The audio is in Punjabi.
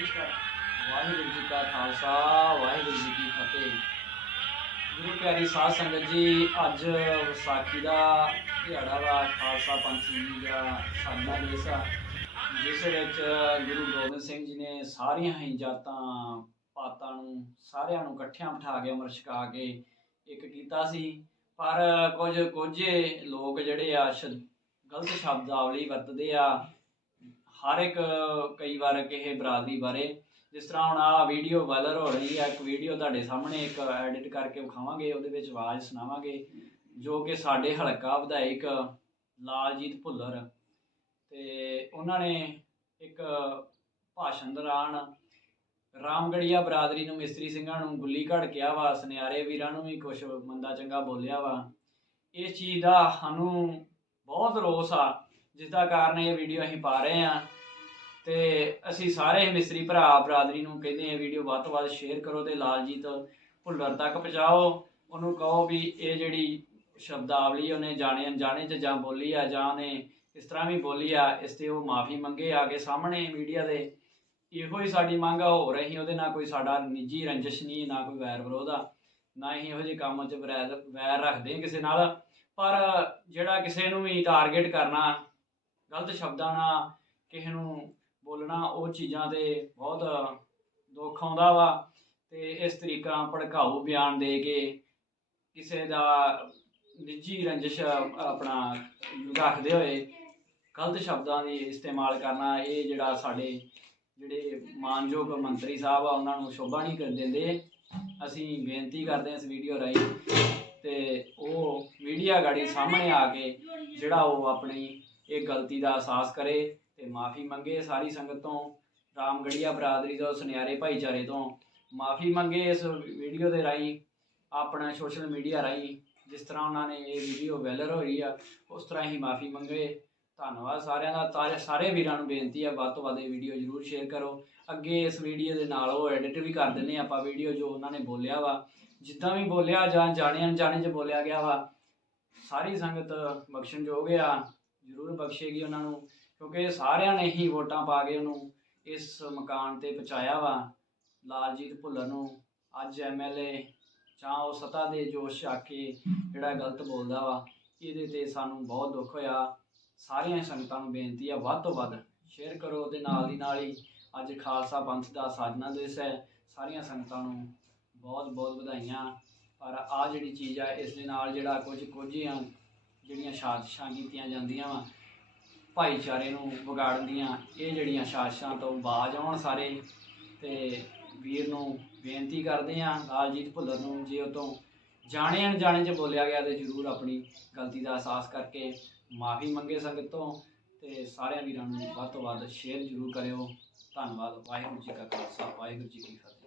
ਵਾਹਿਗੁਰੂ ਜੀ ਕਾ ਖਾਲਸਾ, ਵਾਹਿਗੁਰੂ ਜੀ ਕੀ ਫਤਿਹ। ਗੁਰੂ ਪਿਆਰੀ ਸਾਧ ਸੰਗਤ ਜੀ, ਅੱਜ ਵਿਸਾਖੀ ਦਾ ਦਿਹਾੜਾ ਵਾ, ਖਾਲਸਾ ਪੰਥ ਜੀ ਦਾ ਸਾਡਾ ਦਿਵਸ ਆ। ਜਿਸ ਵਿੱਚ ਗੁਰੂ ਗੋਬਿੰਦ ਸਿੰਘ ਜੀ ਨੇ ਸਾਰੀਆਂ ਹੀ ਜਾਤਾਂ, ਪਾਤਾਂ ਨੂੰ, ਸਾਰਿਆਂ ਨੂੰ ਇਕੱਠਿਆਂ ਬਿਠਾ ਕੇ, ਅਮਰ ਛਕਾ ਕੇ ਇੱਕ ਕੀਤਾ ਸੀ। ਪਰ ਕੁਝ ਕੁਝੇ ਲੋਕ ਜਿਹੜੇ ਆ ਸ਼ ਗਲਤ ਸ਼ਬਦਾਵਲੀ ਵਰਤਦੇ ਆ। ਹਰ ਇੱਕ ਕਈ ਵਾਰ ਕਿਸੇ ਬਰਾਦਰੀ ਬਾਰੇ, ਜਿਸ ਤਰ੍ਹਾਂ ਹੁਣ ਆ ਵੀਡੀਓ ਵਾਇਰਲ ਹੋ ਰਹੀ ਹੈ ਇੱਕ ਵੀਡੀਓ ਤੁਹਾਡੇ ਸਾਹਮਣੇ ਇੱਕ ਐਡਿਟ ਕਰਕੇ ਵਿਖਾਵਾਂਗੇ, ਉਹਦੇ ਵਿੱਚ ਆਵਾਜ਼ ਸੁਣਾਵਾਂਗੇ, ਜੋ ਕਿ ਸਾਡੇ ਹਲਕਾ ਵਿਧਾਇਕ ਲਾਲਜੀਤ ਭੁੱਲਰ ਤੇ ਉਹਨਾਂ ਨੇ ਇੱਕ ਭਾਸ਼ਣ ਦੌਰਾਨ ਰਾਮਗੜੀਆ ਬਰਾਦਰੀ ਨੂੰ ਮਿਸਤਰੀ ਸਿੰਘਾਂ ਨੂੰ ਗੁੱਲੀ ਘੜ ਕਿਹਾ ਵਾ, ਸੁਨਿਆਰੇ ਵੀਰਾਂ ਨੂੰ ਵੀ ਕੁਝ ਮੰਦਾ ਚੰਗਾ ਬੋਲਿਆ ਵਾ। ਇਸ ਚੀਜ਼ ਦਾ ਸਾਨੂੰ ਬਹੁਤ ਰੋਸ ਆ। ਜਿਸ ਦਾ ਕਾਰਨ ਇਹ ਵੀਡੀਓ ਅਸੀਂ ਪਾ ਰਹੇ ਹਾਂ। ਤੇ ਅਸੀਂ ਸਾਰੇ ਮਿਸਤਰੀ ਭਰਾ, ਬਰਾਦਰੀ ਨੂੰ ਕਹਿੰਦੇ ਆ ਵੀਡੀਓ ਵੱਧ ਤੋਂ ਵੱਧ ਸ਼ੇਅਰ ਕਰੋ ਤੇ ਲਾਲਜੀਤ ਭੁੱਲਰ ਤੱਕ ਪਹੁੰਚਾਓ। ਉਹਨੂੰ ਕਹੋ ਵੀ ਇਹ ਜਿਹੜੀ ਸ਼ਬਦਾਵਲੀ ਉਹਨੇ ਜਾਣੇ ਅਣਜਾਣੇ ਚ ਜਾਂ ਬੋਲੀ ਆ, ਜਾਂ ਉਹਨੇ ਇਸ ਤਰ੍ਹਾਂ ਵੀ ਬੋਲੀ ਆ, ਇਸ ਤੇ ਉਹ ਮਾਫੀ ਮੰਗੇ ਆ ਕੇ ਸਾਹਮਣੇ ਮੀਡੀਆ ਦੇ। ਇਹੋ ਹੀ ਸਾਡੀ ਮੰਗ ਆ ਹੋ ਰਹੀ ਉਹਦੇ ਨਾਲ ਕੋਈ ਸਾਡਾ ਨਿੱਜੀ ਰੰਜਿਸ਼ ਨਹੀਂ, ਨਾ ਕੋਈ ਵੈਰ ਵਿਰੋਧ ਆ, ਨਾ ਹੀ ਇਹੋ ਜਿਹੇ ਕੰਮ 'ਚ ਵੈਰ ਵੈਰ ਰੱਖਦੇ ਕਿਸੇ ਨਾਲ। ਪਰ ਜਿਹੜਾ ਕਿਸੇ ਨੂੰ ਵੀ ਟਾਰਗੇਟ ਕਰਨਾ ਗਲਤ ਸ਼ਬਦਾਂ ਨਾਲ ਕਿਸੇ ਨੂੰ ਬੋਲਣਾ, ਉਹ ਚੀਜ਼ਾਂ ਤੇ ਬਹੁਤ ਦੁੱਖ ਆਉਂਦਾ ਵਾ ਤੇ ਇਸ ਤਰੀਕਾ ਭੜਕਾਊ ਬਿਆਨ ਦੇ ਕੇ ਕਿਸੇ ਦਾ ਨਿੱਜੀ ਰੰਜਿਸ਼, ਆਪਣਾ ਰੱਖਦੇ ਹੋਏ ਗਲਤ ਸ਼ਬਦਾਂ ਦੀ ਇਸਤੇਮਾਲ ਕਰਨਾ, ਇਹ ਜਿਹੜਾ ਸਾਡੇ ਜਿਹੜੇ ਮਾਨਯੋਗ ਮੰਤਰੀ ਸਾਹਿਬ ਆ, ਉਹਨਾਂ ਨੂੰ ਸ਼ੋਭਾ ਨਹੀਂ ਕਰ ਦਿੰਦੇ। ਅਸੀਂ ਬੇਨਤੀ ਕਰਦੇ ਹਾਂ ਇਸ ਵੀਡੀਓ ਰਾਹੀਂ ਤੇ ਉਹ ਮੀਡੀਆ ਗਾੜੀ ਸਾਹਮਣੇ ਆ ਕੇ ਜਿਹੜਾ ਉਹ ਆਪਣੀ ਇਹ ਗਲਤੀ ਦਾ ਅਹਿਸਾਸ ਕਰੇ ਤੇ ਮਾਫੀ ਮੰਗੇ ਸਾਰੀ ਸੰਗਤ ਤੋਂ, ਰਾਮਗੜੀਆ ਬਰਾਦਰੀ ਤੋਂ, ਸੁਨਿਆਰੇ ਭਾਈਚਾਰੇ ਤੋਂ। ਮਾਫੀ ਮੰਗੇ ਇਸ ਵੀਡੀਓ ਦੇ ਰਾਹੀਂ, ਆਪਣਾ ਸੋਸ਼ਲ ਮੀਡੀਆ ਰਾਹੀਂ, ਜਿਸ ਤਰ੍ਹਾਂ ਉਹਨਾਂ ਨੇ ਇਹ ਵੀਡੀਓ ਵਾਇਰਲ ਹੋਈ ਆ, ਉਸ ਤਰ੍ਹਾਂ ਹੀ ਮਾਫੀ ਮੰਗੇ। ਧੰਨਵਾਦ ਸਾਰਿਆਂ ਦਾ ਤਾਰੇ- ਸਾਰੇ ਵੀਰਾਂ ਨੂੰ ਬੇਨਤੀ ਆ, ਵੱਧ ਤੋਂ ਵੱਧ ਇਹ ਵੀਡੀਓ ਜਰੂਰ ਸ਼ੇਅਰ ਕਰੋ। ਅੱਗੇ ਇਸ ਵੀਡੀਓ ਦੇ ਨਾਲ ਉਹ ਐਡਿਟ ਵੀ ਕਰ ਦਿੰਨੇ ਆਪਾਂ ਵੀਡੀਓ ਜੋ ਉਹਨਾਂ ਨੇ ਬੋਲਿਆ ਵਾ। ਜਿੱਦਾਂ ਵੀ ਬੋਲਿਆ ਜਾਂ ਜਾਣੇ ਅਣਜਾਣੇ ਚ ਬੋਲਿਆ ਗਿਆ ਵਾ, ਸਾਰੀ ਸੰਗਤ ਬਖਸ਼ਣਯੋਗ ਆ। ਜਰੂਰ ਬਖਸ਼ੇਗੀ ਉਹਨਾਂ ਨੂੰ, ਕਿਉਂਕਿ ਸਾਰਿਆਂ ਨੇ ਹੀ ਵੋਟਾਂ ਪਾ ਕੇ ਉਹਨੂੰ ਇਸ ਮਕਾਨ ਤੇ ਪਹੁੰਚਾਇਆ ਵਾ। ਲਾਲਜੀਤ ਭੁੱਲਰ ਨੂੰ ਅੱਜ ਐਮਐਲਏ ਜਾਂ ਉਹ ਸਤਾ ਦੇ ਜੋਸ਼ ਆ ਕੇ ਜਿਹੜਾ ਗਲਤ ਬੋਲਦਾ ਵਾ, ਇਹਦੇ ਤੇ ਸਾਨੂੰ ਬਹੁਤ ਦੁੱਖ ਹੋਇਆ। ਸਾਰੀਆਂ ਸੰਗਤਾਂ ਨੂੰ ਬੇਨਤੀ ਆ, ਵੱਧ ਤੋਂ ਵੱਧ ਸ਼ੇਅਰ ਕਰੋ ਉਹਦੇ ਨਾਲ ਦੀ ਨਾਲ ਹੀ ਅੱਜ ਖਾਲਸਾ ਪੰਥ ਦਾ ਸਾਜਨਾ ਦਿਵਸ ਹੈ। ਸਾਰੀਆਂ ਸੰਗਤਾਂ ਨੂੰ ਬਹੁਤ ਬਹੁਤ ਵਧਾਈਆਂ। ਪਰ ਆ ਜਿਹੜੀ ਚੀਜ਼ ਆ, ਇਸ ਦੇ ਨਾਲ ਜਿਹੜਾ ਕੁਝ ਕੁਝ ਆ ਜਿਹੜੀਆਂ ਸਾਜ਼ਿਸ਼ਾਂ ਕੀਤੀਆਂ ਜਾਂਦੀਆਂ ਵਾ, ਭਾਈਚਾਰੇ ਨੂੰ ਵਿਗਾੜਨ ਦੀਆਂ, ਇਹ ਜਿਹੜੀਆਂ ਸਾਜ਼ਿਸ਼ਾਂ ਤੋਂ ਬਾਜ ਆਉਣ ਸਾਰੇ। ਤੇ ਵੀਰ ਨੂੰ ਬੇਨਤੀ ਕਰਦੇ ਆ ਲਾਲਜੀਤ ਭੁੱਲਰ ਨੂੰ ਜੇ ਉਹ ਤੋਂ ਜਾਣੇ ਅਣਜਾਣੇ ਚ ਬੋਲਿਆ ਗਿਆ ਤੇ ਜਰੂਰ ਆਪਣੀ ਗਲਤੀ ਦਾ ਅਹਿਸਾਸ ਕਰਕੇ ਮਾਫੀ ਮੰਗੇ ਸੰਗਤ ਤੋਂ। ਤੇ ਸਾਰਿਆਂ ਵੀਰਾਂ ਨੂੰ ਵੱਧ ਤੋਂ ਵੱਧ ਸ਼ੇਅਰ ਜਰੂਰ ਕਰਿਓ। ਧੰਨਵਾਦ, ਵਾਹਿਗੁਰੂ ਜੀ ਕਾ ਖਾਲਸਾ, ਵਾਹਿਗੁਰੂ ਜੀ ਕੀ ਫਤਿਹ।